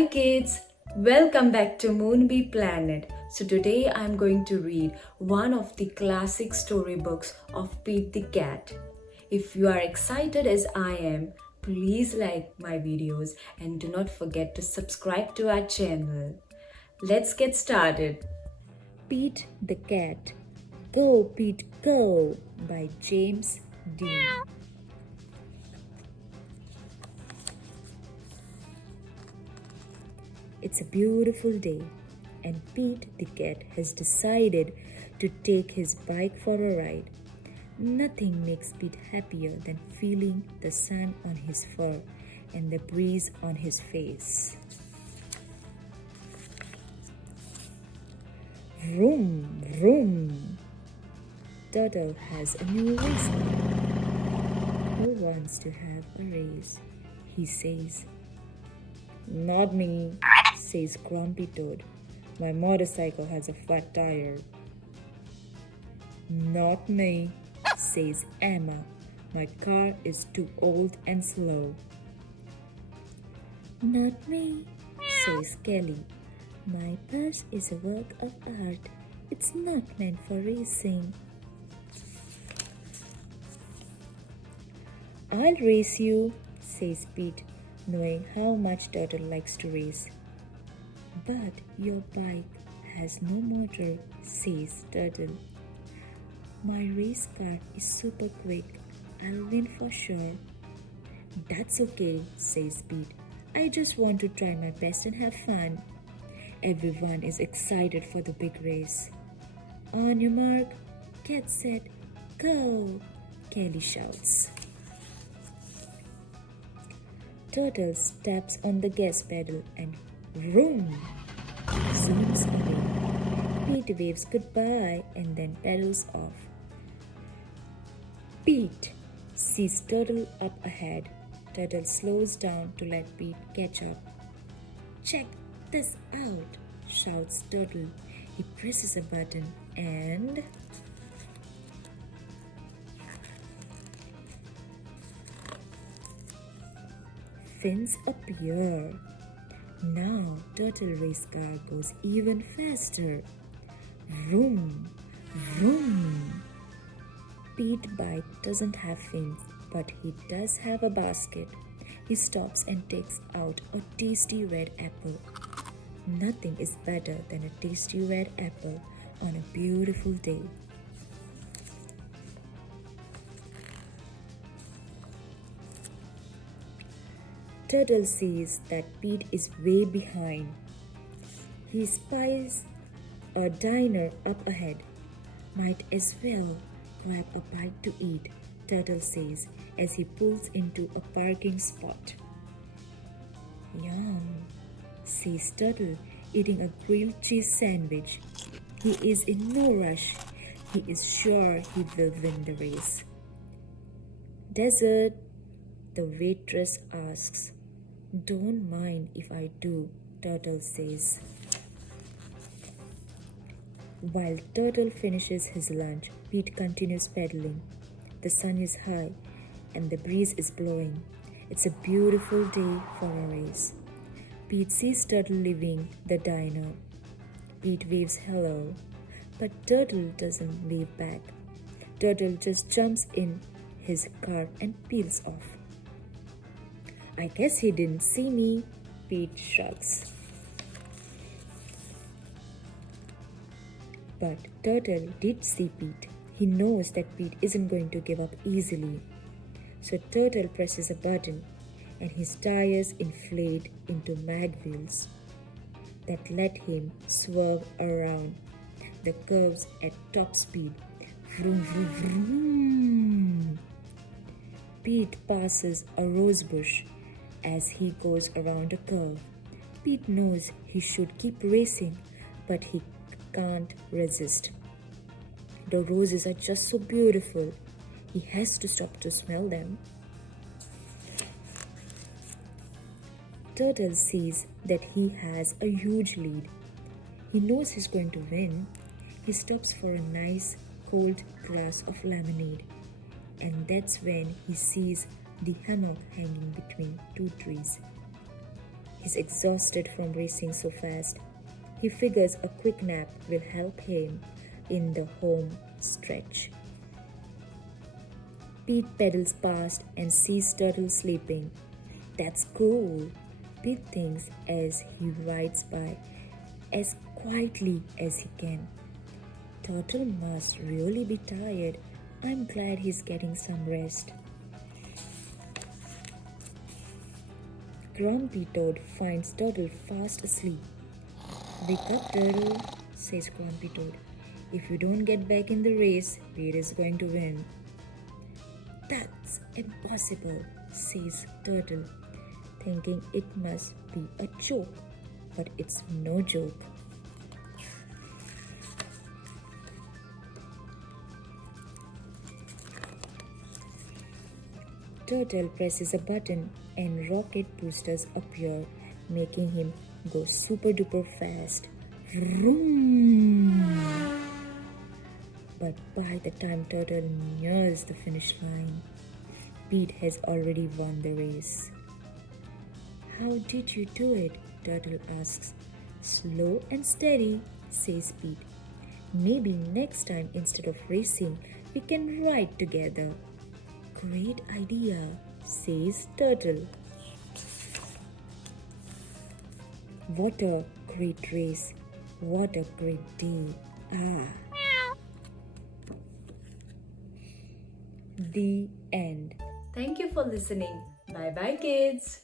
Hi kids, welcome back to Moonbee Planet. So today I'm going to read one of the classic storybooks of Pete the Cat. If you are excited as I am, please like my videos and do not forget to subscribe to our channel. Let's get started. Pete the Cat. Go Pete Go by James Dean. It's a beautiful day, and Pete the cat has decided to take his bike for a ride. Nothing makes Pete happier than feeling the sun on his fur and the breeze on his face. Vroom, vroom. Turtle has a new race car. Who wants to have a race? He says. Not me, says Grumpy Toad. My motorcycle has a flat tire. Not me, says Emma. My car is too old and slow. Not me, says Kelly. My purse is a work of art. It's not meant for racing. I'll race you, says Pete, knowing how much Turtle likes to race. But your bike has no motor, says Turtle. My race car is super quick. I'll win for sure. That's okay, says Pete. I just want to try my best and have fun. Everyone is excited for the big race. On your mark, get set, go, Kelly shouts. Turtle steps on the gas pedal and vroom, zooms away. Pete waves goodbye and then pedals off. Pete sees Turtle up ahead. Turtle slows down to let Pete catch up. Check this out, shouts Turtle. He presses a button and fins appear. Now Turtle race car goes even faster. Vroom, vroom. Pete bike doesn't have fins, but he does have a basket. He stops and takes out a tasty red apple. Nothing is better than a tasty red apple on a beautiful day. Turtle sees that Pete is way behind. He spies a diner up ahead. Might as well grab a bite to eat, Turtle says as he pulls into a parking spot. Yum, says Turtle, eating a grilled cheese sandwich. He is in no rush. He is sure he will win the race. Dessert, the waitress asks. Don't mind if I do, Turtle says. While Turtle finishes his lunch, Pete continues pedaling. The sun is high and the breeze is blowing. It's a beautiful day for a race. Pete sees Turtle leaving the diner. Pete waves hello, but Turtle doesn't wave back. Turtle just jumps in his car and peels off. I guess he didn't see me, Pete shrugs. But Turtle did see Pete. He knows that Pete isn't going to give up easily. So Turtle presses a button and his tires inflate into mad wheels that let him swerve around the curves at top speed. Vroom, vroom, vroom. Pete passes a rose bush as he goes around a curve. Pete knows he should keep racing, but he can't resist. The roses are just so beautiful. He has to stop to smell them. Turtle sees that he has a huge lead. He knows he's going to win. He stops for a nice cold glass of lemonade. And that's when he sees the hammock hanging between two trees. He's exhausted from racing so fast. He figures a quick nap will help him in the home stretch. Pete pedals past and sees Turtle sleeping. That's cool, Pete thinks as he rides by as quietly as he can. Turtle must really be tired. I'm glad he's getting some rest. Grumpy Toad finds Turtle fast asleep. Wake up, Turtle, says Grumpy Toad. If you don't get back in the race, Pete is going to win. That's impossible, says Turtle, thinking it must be a joke. But it's no joke. Turtle presses a button and rocket boosters appear, making him go super duper fast. Vroom! But by the time Turtle nears the finish line, Pete has already won the race. How did you do it? Turtle asks. Slow and steady, says Pete. Maybe next time instead of racing, we can ride together. Great idea, says Turtle. What a great race. What a great day. The end. Thank you for listening. Bye bye, kids.